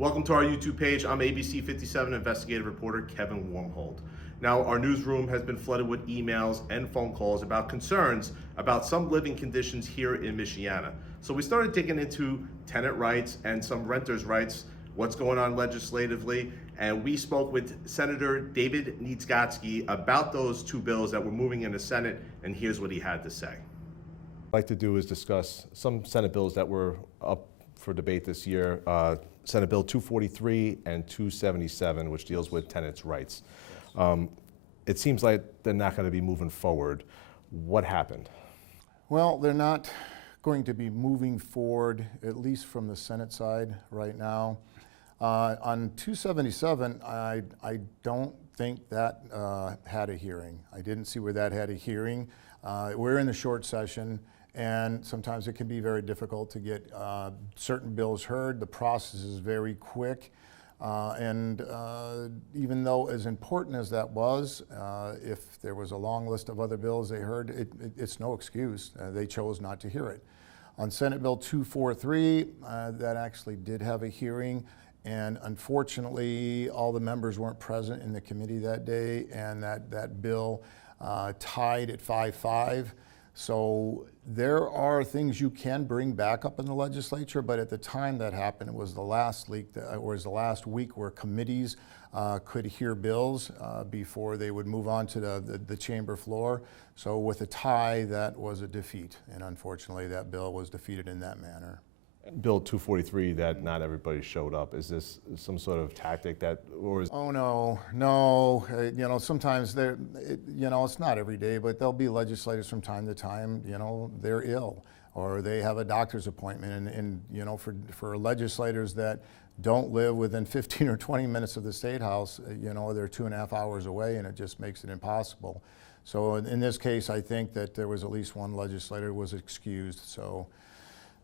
Welcome to our YouTube page. I'm ABC 57 investigative reporter Kevin Warmhold. Now, our newsroom has been flooded with emails and phone calls about concerns about some living conditions here in Michiana. So we started digging into tenant rights and some renters' rights, what's going on legislatively, and we spoke with Senator David Niezgodski about those two bills that were moving in the Senate, and here's what he had to say. What I'd like to do is discuss some Senate bills that were up for debate this year. Senate Bill 243 and 277, which deals with tenants' rights. It seems like they're not going to be moving forward. What happened? Well, they're not going to be moving forward, at least from the Senate side right now. On 277, I don't think that had a hearing. I didn't see where that had a hearing. We're in the short session, and sometimes it can be very difficult to get certain bills heard. The process is very quick, and even though as important as that was, if there was a long list of other bills they heard, it's no excuse. They chose not to hear it. On Senate Bill 243, that actually did have a hearing, and unfortunately all the members weren't present in the committee that day, and that bill tied at 5-5. So there are things you can bring back up in the legislature, but at the time that happened, it was the last week where committees could hear bills before they would move on to the chamber floor. So with a tie, that was a defeat, and unfortunately that bill was defeated in that manner. Bill 243, that not everybody showed up. Is this some sort of tactic that, or is? Oh no. You know, sometimes it's not every day, but there'll be legislators from time to time. You know, they're ill or they have a doctor's appointment, and you know, for legislators that don't live within 15 or 20 minutes of the State House, you know, they're 2.5 hours away, and it just makes it impossible. So in this case, I think that there was at least one legislator who was excused. So.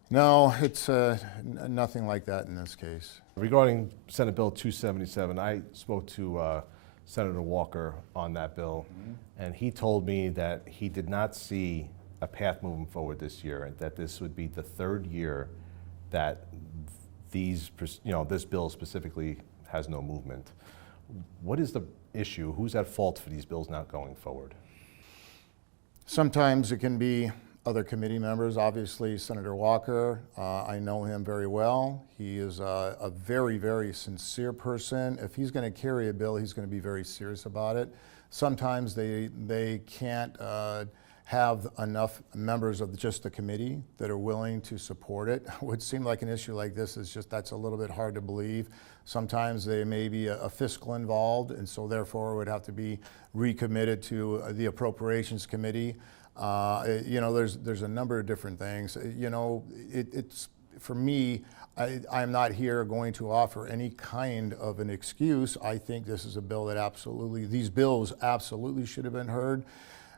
No, it's nothing like that in this case. Regarding Senate Bill 277, I spoke to Senator Walker on that bill, and he told me that he did not see a path moving forward this year, and that this would be the third year that this bill specifically has no movement. What is the issue? Who's at fault for these bills not going forward? Sometimes it can be other committee members. Obviously, Senator Walker, I know him very well. He is a very, very sincere person. If he's going to carry a bill, he's going to be very serious about it. Sometimes they can't have enough members of just the committee that are willing to support it. It would seem like an issue like this is that's a little bit hard to believe. Sometimes there may be a fiscal involved, and so therefore it would have to be recommitted to the Appropriations Committee. You know, there's a number of different things. You know, it's for me, I'm not here going to offer any kind of an excuse. I think this is a bill that these bills absolutely should have been heard.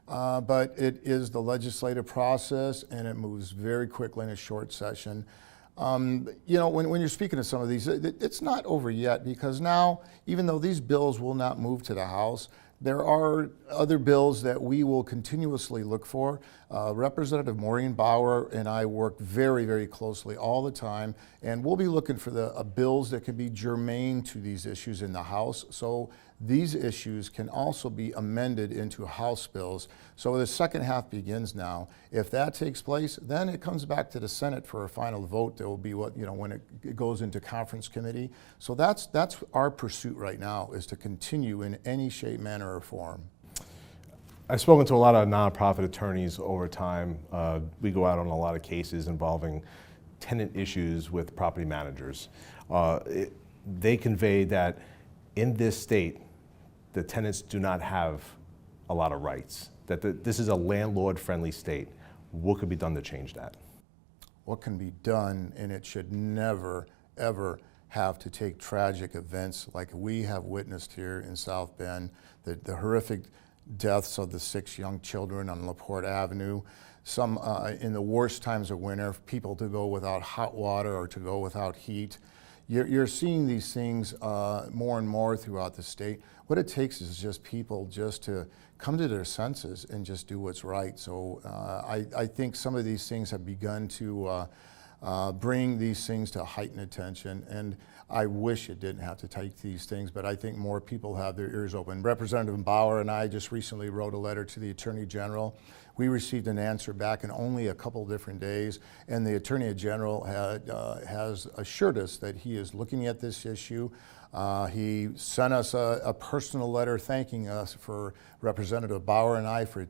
But it is the legislative process, and it moves very quickly in a short session. You know, when you're speaking of some of these, it's not over yet, because now, even though these bills will not move to the House, there are other bills that we will continuously look for. Representative Maureen Bauer and I work very, very closely all the time, and we'll be looking for the bills that can be germane to these issues in the House. So these issues can also be amended into House bills. So the second half begins now. If that takes place, then it comes back to the Senate for a final vote. That will be when it goes into conference committee. So that's our pursuit right now, is to continue in any shape, manner, or form. I've spoken to a lot of nonprofit attorneys over time. We go out on a lot of cases involving tenant issues with property managers. They convey that in this state, the tenants do not have a lot of rights, that this is a landlord-friendly state. What could be done to change that? What can be done, and it should never, ever have to take tragic events like we have witnessed here in South Bend, the horrific deaths of the 6 young children on LaPorte Avenue, some in the worst times of winter, people to go without hot water or to go without heat. You're seeing these things more and more throughout the state. What it takes is just people just to come to their senses and just do what's right. So I think some of these things have begun to bring these things to heightened attention. And I wish it didn't have to take these things, but I think more people have their ears open. Representative Bauer and I just recently wrote a letter to the Attorney General. We received an answer back in only a couple different days, and the Attorney General has assured us that he is looking at this issue. He sent us a personal letter thanking us for Representative Bauer and I for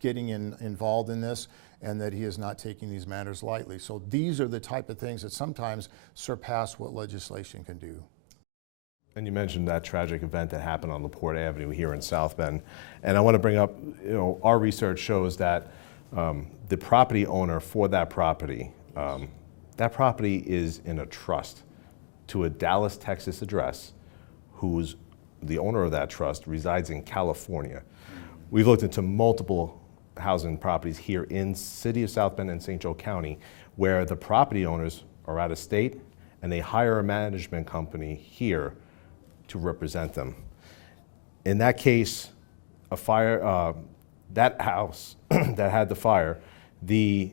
getting involved in this, and that he is not taking these matters lightly. So these are the type of things that sometimes surpass what legislation can do. And you mentioned that tragic event that happened on LaPorte Avenue here in South Bend. And I want to bring up, our research shows that the property owner for that property is in a trust to a Dallas, Texas address, who's the owner of that trust resides in California. We've looked into multiple housing properties here in city of South Bend and St. Joe County where the property owners are out of state and they hire a management company here to represent them. In that case, a fire, that house that had the fire, the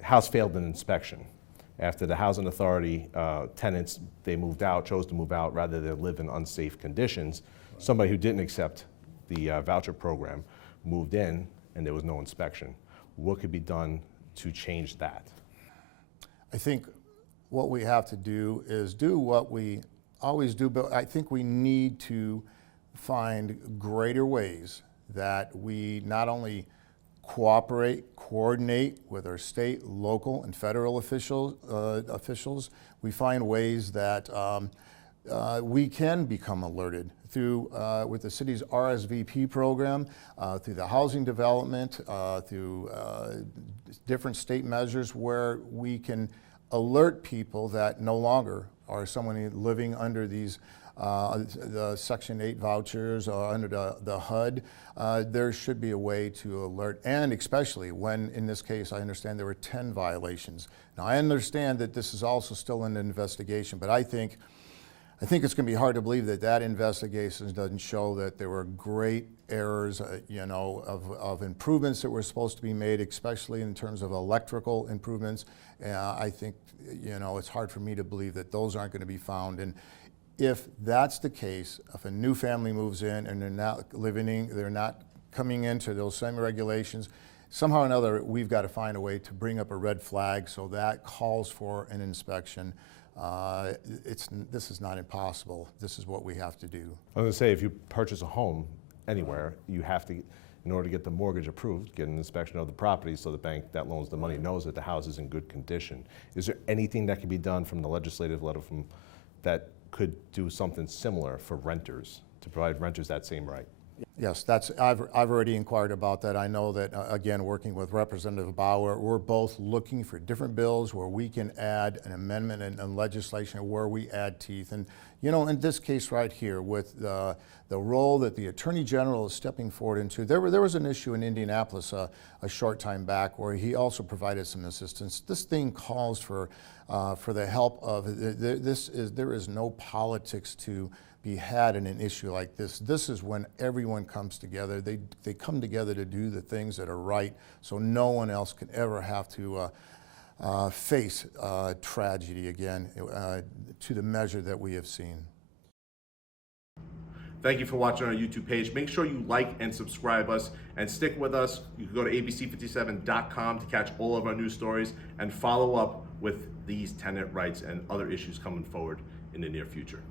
house failed an inspection. After the housing authority tenants, they moved out, chose to move out rather than live in unsafe conditions. Somebody who didn't accept the voucher program moved in and there was no inspection. What could be done to change that? I think what we have to do is do what we always do, but I think we need to find greater ways that we not only coordinate with our state, local, and federal officials. We find ways that we can become alerted through, with the city's RSVP program, through the housing development, through different state measures where we can alert people that no longer are someone living under these the Section 8 vouchers under the HUD. There should be a way to alert, and especially when, in this case, I understand there were 10 violations. Now, I understand that this is also still in investigation, but I think it's going to be hard to believe that that investigation doesn't show that there were great errors, of improvements that were supposed to be made, especially in terms of electrical improvements. I think, it's hard for me to believe that those aren't going to be found. And if that's the case, if a new family moves in and they're not coming into those same regulations, somehow or another, we've got to find a way to bring up a red flag so that calls for an inspection. This is not impossible. This is what we have to do. I was going to say, if you purchase a home anywhere, you have to, in order to get the mortgage approved, get an inspection of the property so the bank that loans the money knows that the house is in good condition. Is there anything that can be done from the legislative level that could do something similar for renters, to provide renters that same right? Yes, I've already inquired about that. I know that, again, working with Representative Bauer, we're both looking for different bills where we can add an amendment and legislation where we add teeth. And, in this case right here, with the role that the Attorney General is stepping forward into, there was an issue in Indianapolis a short time back where he also provided some assistance. This thing calls for the help of, there is no politics to be had in an issue like this. This is when everyone comes together. They come together to do the things that are right, so no one else can ever have to face tragedy again to the measure that we have seen. Thank you for watching our YouTube page. Make sure you like and subscribe us and stick with us. You can go to abc57.com to catch all of our news stories and follow up with these tenant rights and other issues coming forward in the near future.